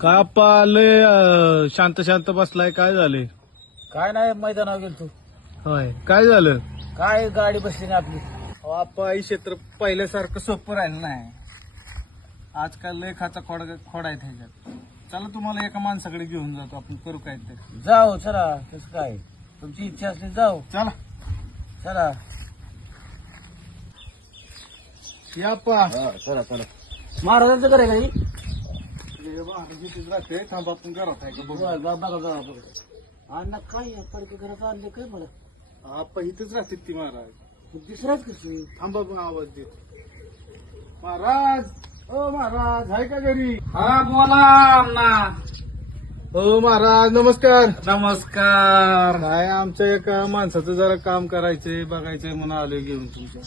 काय आप्पा लय अं, शांत शांत बसलाय काय झाले? काय नाही मैदानावर गेलतो. होय काय झालं? काय गाडी बसली नाही आपली. अहो, आप्पा हे क्षेत्र पहिल्यासारखं सोपं राहिलं नाही. आजकाल लय खाचा खोड खोड आहे ह्याच्यात. चला तुम्हाला एका माणसाकडे घेऊन जातो. आपण करू काहीतरी जाऊ चला तसं काय. तुमची इच्छा असली जाऊ. चला. चला. या आप्पा. चला चला. महाराजांचं घर आहे काही राहते थांबा आपण घरात आहे का बघू बघा बघा बघा बघा अण्णा काय या पडके घरात आणले काय मला आप्पा इथेच राहते ती महाराज दुसऱ्याच कशी थांबा पण आवाज देत महाराज ओ महाराज आहे का घरी हा बोला अण्णा हो महाराज नमस्कार नमस्कार काय आमच्या एका माणसाचं जरा काम करायचंय बघायचंय म्हणून आलोय घेऊन तुमच्या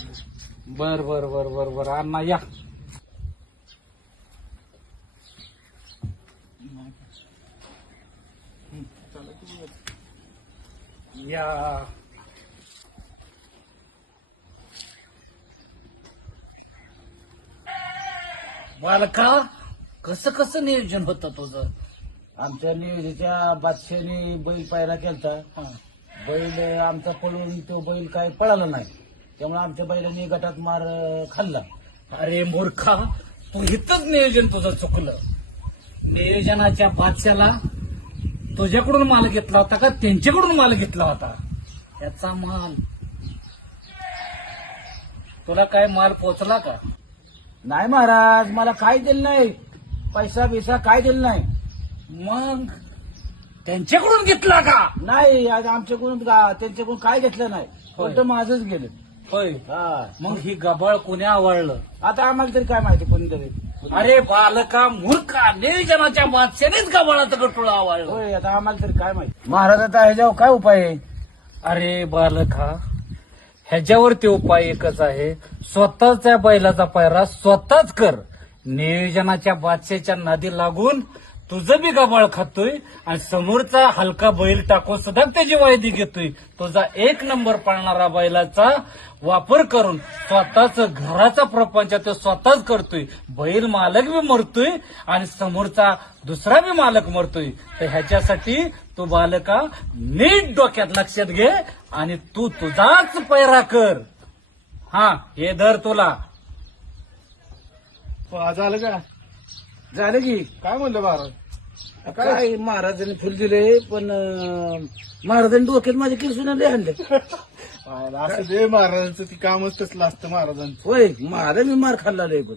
बर बर बर बर बर अण्णा या या बालका कसं कसं नियोजन होतं तुझं? आमच्या नियोजनाच्या बादशाने बैल पायरा केलता बैल आमचा पळून तो बैल काय पळाला नाही. त्यामुळे आमच्या बैलांनी गटात मार खाल्ला. अरे मूर्खा तू इथंच नियोजन तुझं चुकलं. नियोजनाच्या बादशाला तुझ्याकडून माल घेतला होता का त्यांच्याकडून माल घेतला होता? त्याचा माल. तुला काय माल पोचला का? नाही महाराज मला काय दिलं नाही? पैसा बिसा काय दिलं नाही? मग त्यांच्याकडून घेतला का? नाही आज आमच्याकडून का- त्यांच्याकडून काय घेतलं नाही? फक्त माझंच गेलं. होय. मग ही गबाळ कोणी आवडलं आता आम्हाला तरी काय माहिती कोणीतरी अरे बालका मूर्खा नियोजनाच्या बादशानेच गबाळाचं गटुळ आवडलं होय आता आम्हाला तरी काय माहिती? महाराज आता ह्याच्यावर काय उपाय आहे? अरे बालका ह्याच्यावरती उपाय एकच आहे. स्वतःच्या बैलाचा पायरा स्वतःच कर. नियोजनाच्या बादशाच्या नादी लागून तुझं बी गबाळ खातोय आणि समोरचा हलका बैल टाकून सुद्धा त्याची वायदी घेतोय. तुझा एक नंबर पाळणारा बैलाचा वापर करून स्वतःच घराचा प्रपंच तो स्वतःच करतोय. बैल मालक बी मरतोय आणि समोरचा दुसरा बी मालक मरतोय. तर ह्याच्यासाठी तू बालका नीट डोक्यात लक्षात घे आणि तू तुझाच पैरा कर. हा हे धर तुला. हो, आज झालं का? झालं की. काय म्हणलं महाराज? काय? महाराजांनी फुल दिले पण अं, महाराजांनी डोक्यात माझे किरसून लय आणले. असं दे महाराजांचं ती कामच तसलं असतं महाराजांचं. होय महाराज मी मार खाल्ला लय पण.